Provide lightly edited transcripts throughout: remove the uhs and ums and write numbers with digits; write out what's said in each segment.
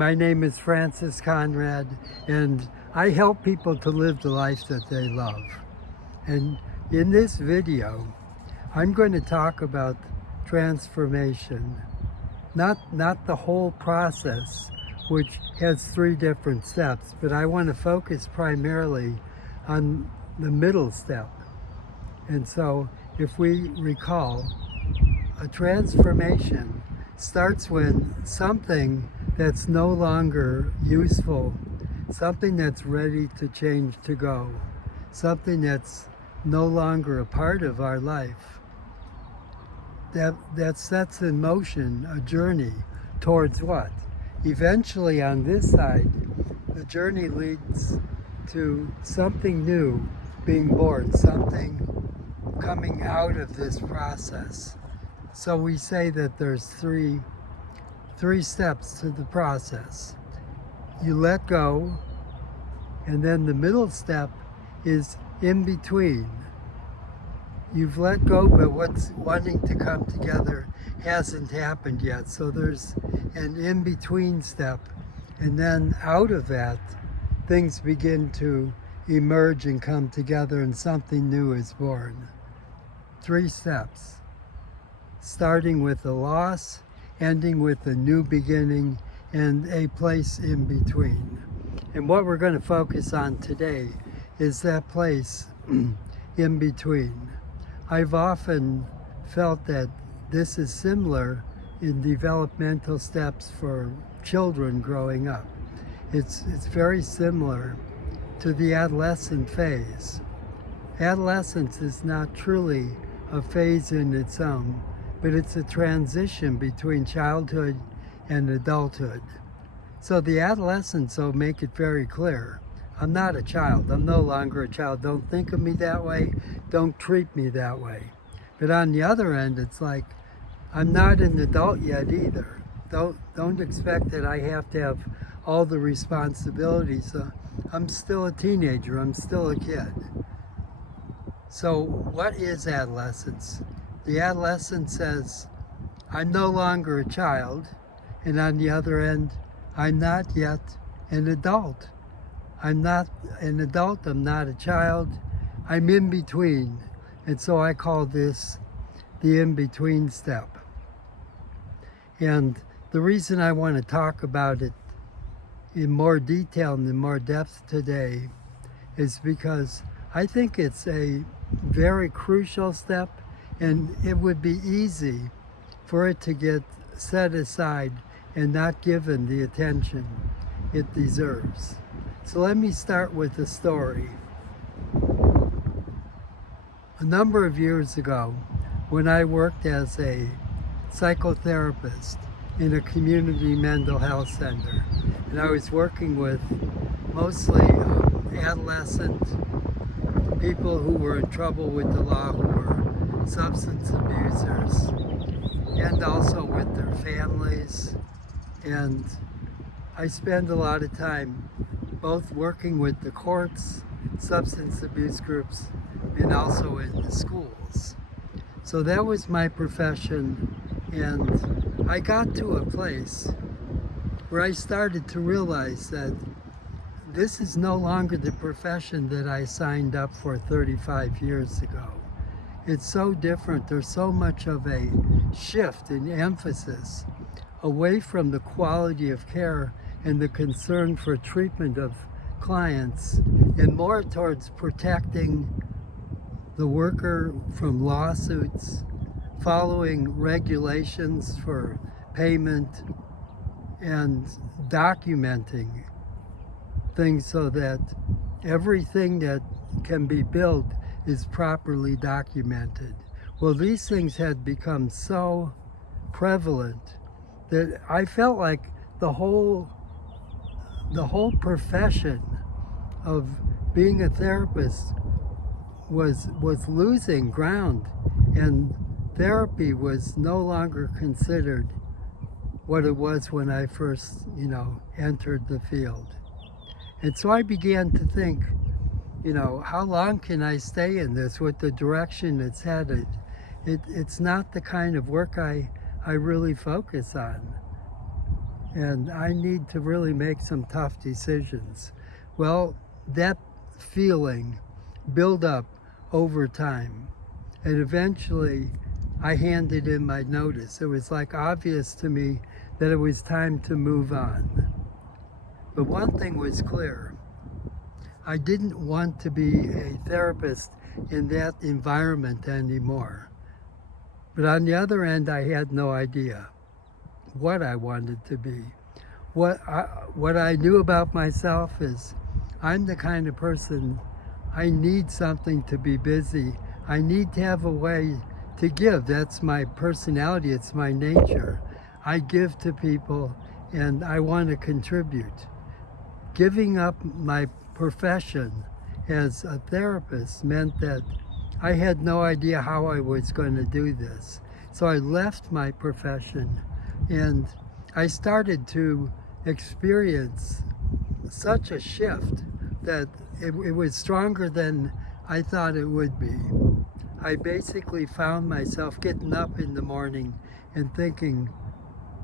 My name is Francis Conrad, and I help people to live the life that they love. And in this video, I'm going to talk about transformation, not the whole process, which has 3 different steps, but I want to focus primarily on the middle step. And so, if we recall, a transformation starts when something that's no longer useful, something that's ready to change, to go, something that's no longer a part of our life, that sets in motion a journey towards what? Eventually on this side, the journey leads to something new being born, something coming out of this process. So we say that there's three steps to the process. You let go, and then the middle step is in between. You've let go, but what's wanting to come together hasn't happened yet. So there's an in-between step, and then out of that, things begin to emerge and come together, and something new is born. 3 steps. Starting with a loss, ending with a new beginning, and a place in between. And what we're going to focus on today is that place in between. I've often felt that this is similar in developmental steps for children growing up. It's very similar to the adolescent phase. Adolescence is not truly a phase in its own, but it's a transition between childhood and adulthood. So the adolescents will make it very clear. I'm not a child. I'm no longer a child. Don't think of me that way. Don't treat me that way. But on the other end, it's like, I'm not an adult yet either. Don't expect that I have to have all the responsibilities. I'm still a teenager. I'm still a kid. So what is adolescence? The adolescent says, I'm no longer a child, and on the other end, I'm not yet an adult. I'm not an adult, I'm not a child, I'm in between. And so I call this the in-between step. And the reason I want to talk about it in more detail and in more depth today is because I think it's a very crucial step, and it would be easy for it to get set aside and not given the attention it deserves. So let me start with a story. A number of years ago, when I worked as a psychotherapist in a community mental health center, and I was working with mostly adolescent people who were in trouble with the law, who were substance abusers, and also with their families. And I spend a lot of time both working with the courts, substance abuse groups, and also in the schools. So that was my profession, and I got to a place where I started to realize that this is no longer the profession that I signed up for 35 years ago. It's so different. There's so much of a shift in emphasis away from the quality of care and the concern for treatment of clients, and more towards protecting the worker from lawsuits, following regulations for payment, and documenting things so that everything that can be billed is properly documented. Well, these things had become so prevalent that I felt like the whole profession of being a therapist was losing ground, and therapy was no longer considered what it was when I first, entered the field. And so I began to think, how long can I stay in this with the direction it's headed? It's not the kind of work I really focus on. and I need to really make some tough decisions. Well, that feeling built up over time, and eventually I handed in my notice. It was like obvious to me that it was time to move on. But one thing was clear. I didn't want to be a therapist in that environment anymore. But on the other end, I had no idea what I wanted to be. What I knew about myself is I'm the kind of person, I need something to be busy. I need to have a way to give. That's my personality, it's my nature. I give to people and I want to contribute. Giving up my profession as a therapist meant that I had no idea how I was going to do this. So I left my profession and I started to experience such a shift that it was stronger than I thought it would be. I basically found myself getting up in the morning and thinking,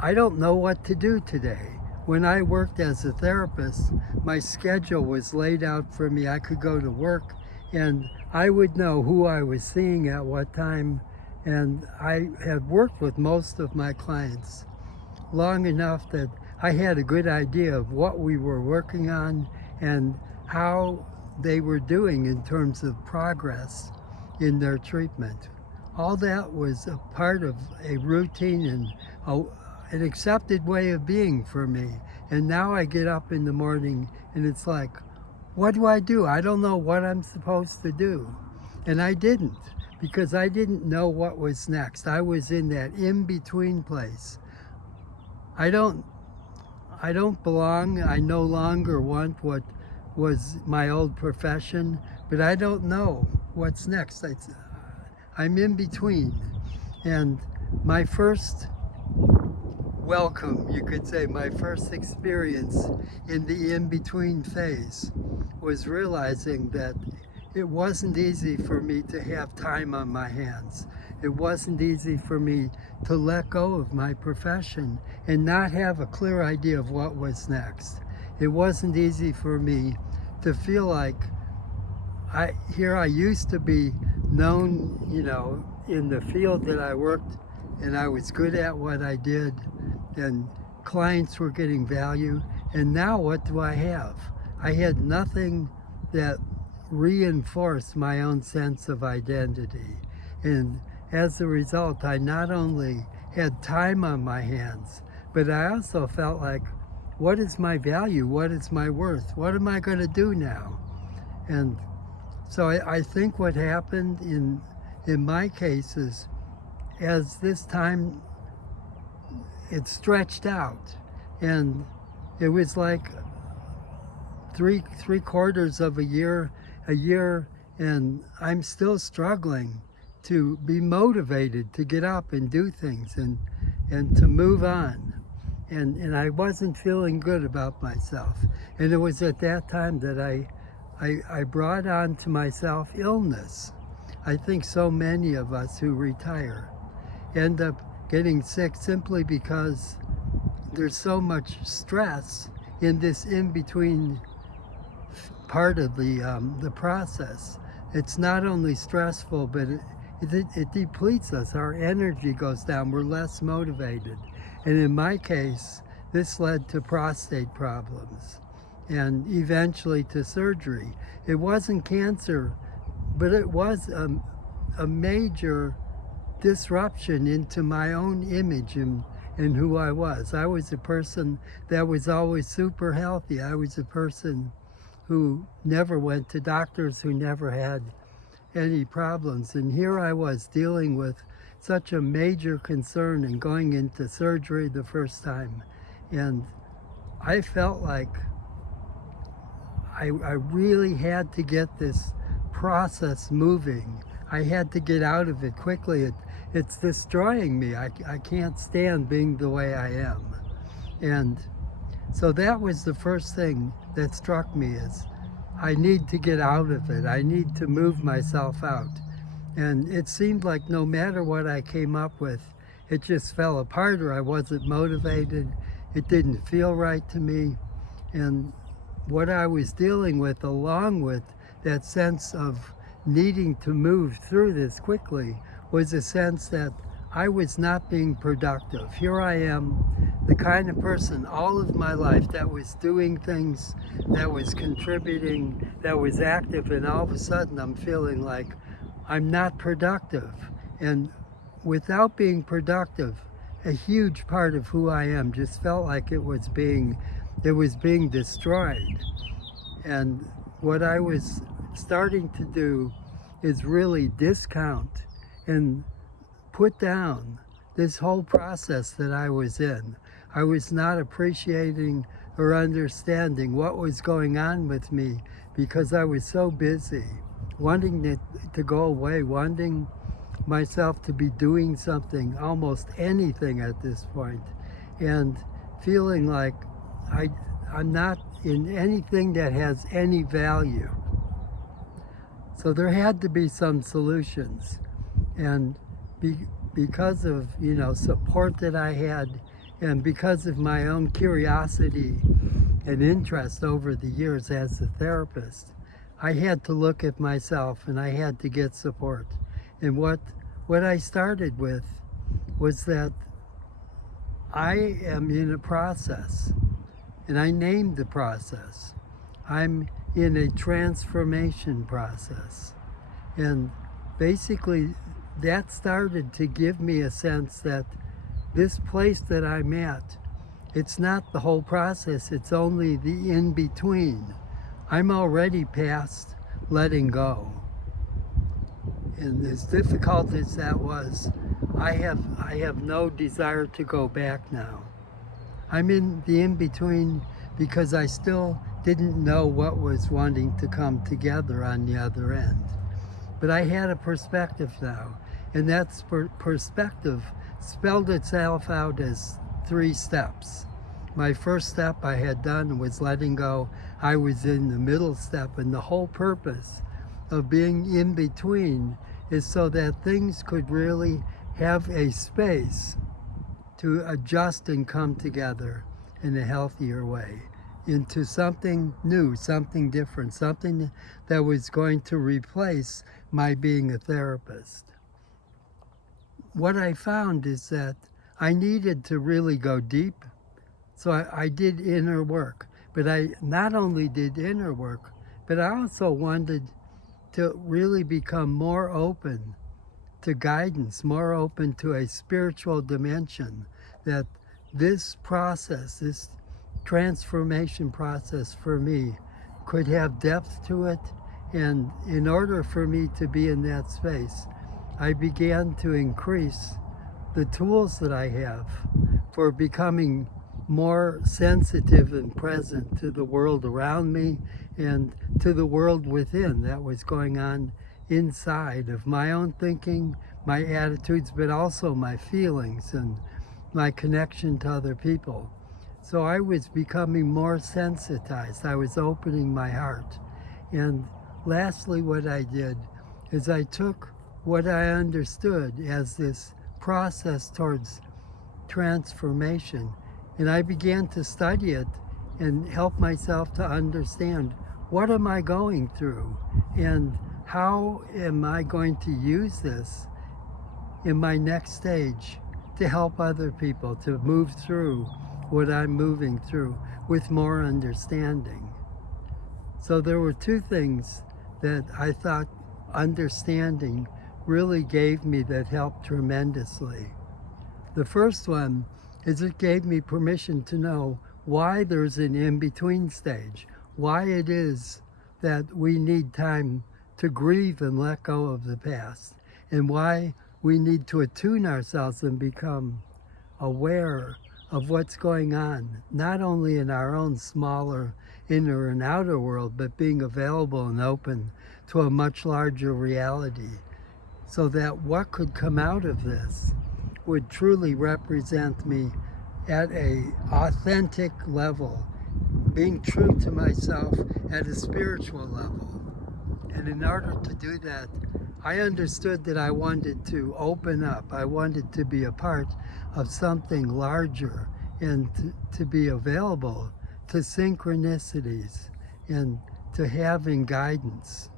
I don't know what to do today. When I worked as a therapist, my schedule was laid out for me. I could go to work and I would know who I was seeing at what time. And I had worked with most of my clients long enough that I had a good idea of what we were working on and how they were doing in terms of progress in their treatment. All that was a part of a routine and an accepted way of being for me. And now I get up in the morning and it's like, what do? I don't know what I'm supposed to do. And I didn't, because I didn't know what was next. I was in that in-between place. I don't belong. I no longer want what was my old profession, but I don't know what's next. I'm in between. And my first welcome, you could say, my first experience in the in-between phase was realizing that it wasn't easy for me to have time on my hands. It wasn't easy for me to let go of my profession and not have a clear idea of what was next. It wasn't easy for me to feel like I used to be known, in the field that I worked, and I was good at what I did, and clients were getting value. And now what do I have? I had nothing that reinforced my own sense of identity. And as a result, I not only had time on my hands, but I also felt like, what is my value? What is my worth? What am I going to do now? And so I think what happened in my case is, as this time, it stretched out, and it was like three quarters of a year, and I'm still struggling to be motivated to get up and do things and to move on. And I wasn't feeling good about myself. And it was at that time that I brought on to myself illness. I think so many of us who retire end up getting sick simply because there's so much stress in this in-between part of the process. It's not only stressful, but it depletes us. Our energy goes down. We're less motivated. And in my case, this led to prostate problems and eventually to surgery. It wasn't cancer, but it was a major disruption into my own image and who I was. I was a person that was always super healthy. I was a person who never went to doctors, who never had any problems. And here I was dealing with such a major concern and going into surgery the first time. And I felt like I really had to get this process moving. I had to get out of it quickly. It's destroying me. I can't stand being the way I am. And so that was the first thing that struck me, is I need to get out of it. I need to move myself out. And it seemed like no matter what I came up with, it just fell apart, or I wasn't motivated. It didn't feel right to me. And what I was dealing with, along with that sense of needing to move through this quickly, was a sense that I was not being productive. Here I am, the kind of person all of my life that was doing things, that was contributing, that was active, and all of a sudden I'm feeling like I'm not productive. And without being productive, a huge part of who I am just felt like it was being destroyed. And what I was starting to do is really discount and put down this whole process that I was in. I was not appreciating or understanding what was going on with me because I was so busy wanting it to go away, wanting myself to be doing something, almost anything at this point, and feeling like I'm not in anything that has any value. So there had to be some solutions. And because of, support that I had, and because of my own curiosity and interest over the years as a therapist, I had to look at myself and I had to get support. And what I started with was that I am in a process, and I named the process. I'm in a transformation process. And basically that started to give me a sense that this place that I'm at, it's not the whole process, it's only the in-between. I'm already past letting go. And as difficult as that was, I have no desire to go back now. I'm in the in-between because I still didn't know what was wanting to come together on the other end. But I had a perspective now, and that perspective spelled itself out as 3 steps. My first step I had done was letting go. I was in the middle step, and the whole purpose of being in between is so that things could really have a space to adjust and come together in a healthier way into something new, something different, something that was going to replace my being a therapist. What I found is that I needed to really go deep, so I did inner work. But I not only did inner work, but I also wanted to really become more open to guidance, more open to a spiritual dimension, that this process, this transformation process for me could have depth to it. And in order for me to be in that space, I began to increase the tools that I have for becoming more sensitive and present to the world around me and to the world within that was going on inside of my own thinking, my attitudes, but also my feelings and my connection to other people. So I was becoming more sensitized. I was opening my heart. And lastly, what I did is I took what I understood as this process towards transformation, and I began to study it and help myself to understand, what am I going through and how am I going to use this in my next stage to help other people to move through what I'm moving through with more understanding. So there were 2 things that I thought understanding really gave me that helped tremendously. The first one is it gave me permission to know why there's an in-between stage, why it is that we need time to grieve and let go of the past, and why we need to attune ourselves and become aware of what's going on, not only in our own smaller inner and outer world, but being available and open to a much larger reality, so that what could come out of this would truly represent me at a authentic level, being true to myself at a spiritual level. And in order to do that, I understood that I wanted to open up. I wanted to be a part of something larger and to be available to synchronicities and to having guidance.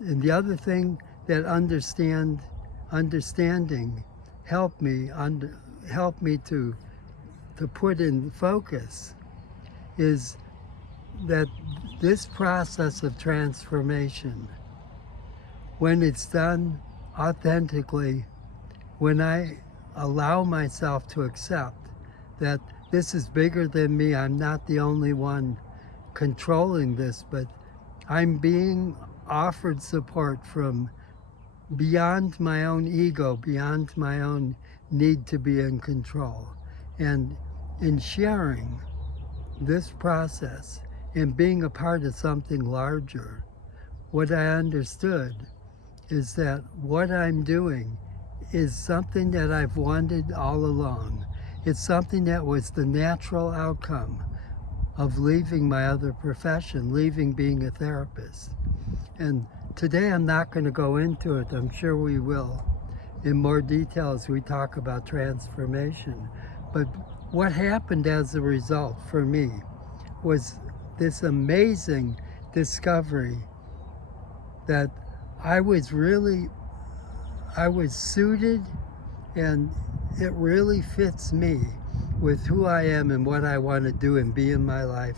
And the other thing that understanding helped me to put in focus is that this process of transformation, when it's done authentically, when I allow myself to accept that this is bigger than me, I'm not the only one controlling this, but I'm being offered support from beyond my own ego, beyond my own need to be in control. And in sharing this process and being a part of something larger, what I understood is that what I'm doing is something that I've wanted all along. It's something that was the natural outcome of leaving my other profession, leaving being a therapist. And today I'm not going to go into it. I'm sure we will in more detail as we talk about transformation. But what happened as a result for me was this amazing discovery that I was suited, and it really fits me with who I am and what I want to do and be in my life,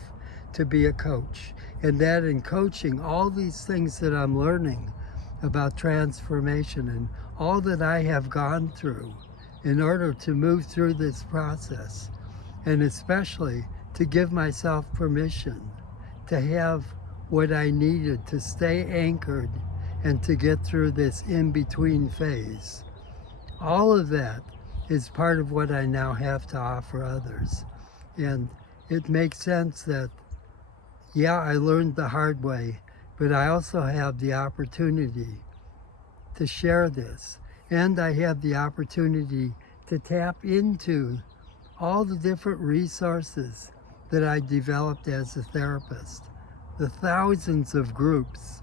to be a coach. And that in coaching, all these things that I'm learning about transformation and all that I have gone through in order to move through this process, and especially to give myself permission to have what I needed to stay anchored and to get through this in-between phase. All of that is part of what I now have to offer others. And it makes sense that, yeah, I learned the hard way, but I also have the opportunity to share this. And I have the opportunity to tap into all the different resources that I developed as a therapist, the thousands of groups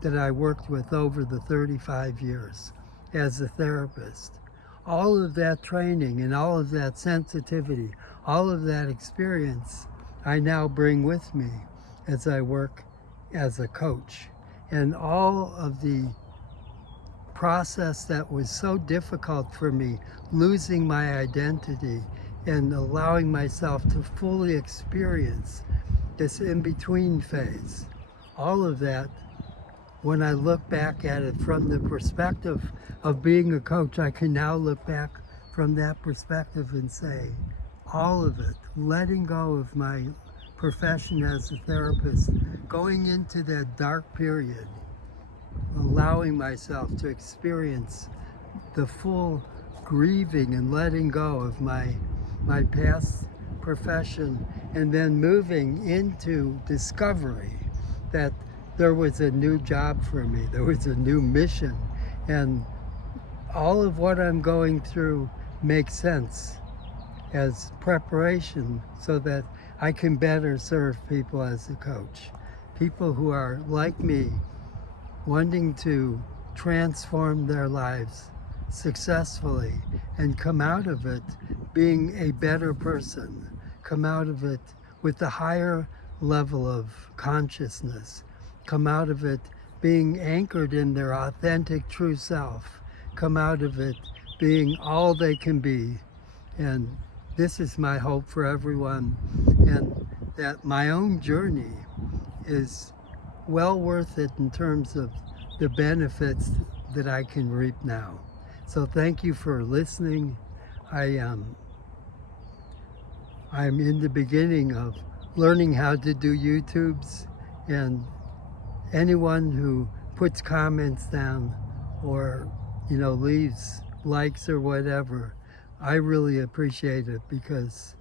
that I worked with over the 35 years as a therapist. All of that training and all of that sensitivity, all of that experience, I now bring with me as I work as a coach. And all of the process that was so difficult for me, losing my identity and allowing myself to fully experience this in-between phase, all of that, when I look back at it from the perspective of being a coach, I can now look back from that perspective and say, all of it, letting go of my profession as a therapist, going into that dark period, allowing myself to experience the full grieving and letting go of my past profession, and then moving into discovery that there was a new job for me, there was a new mission, and all of what I'm going through makes sense as preparation so that I can better serve people as a coach. People who are like me, wanting to transform their lives successfully and come out of it being a better person, come out of it with a higher level of consciousness, come out of it being anchored in their authentic true self, come out of it being all they can be. And this is my hope for everyone, and that my own journey is well worth it in terms of the benefits that I can reap now. So thank you for listening. I'm in the beginning of learning how to do YouTubes, and anyone who puts comments down or leaves likes or whatever, I really appreciate it, because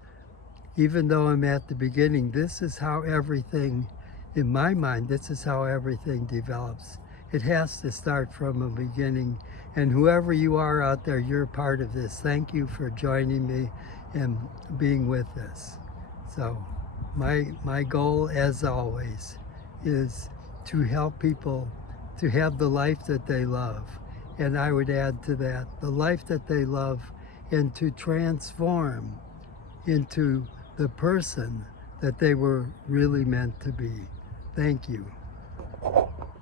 even though I'm at the beginning, this is how everything, in my mind, this is how everything develops. It has to start from a beginning, and whoever you are out there, you're part of this. Thank you for joining me and being with us. So my goal, as always, is to help people to have the life that they love. And I would add to that, the life that they love, and to transform into the person that they were really meant to be. Thank you.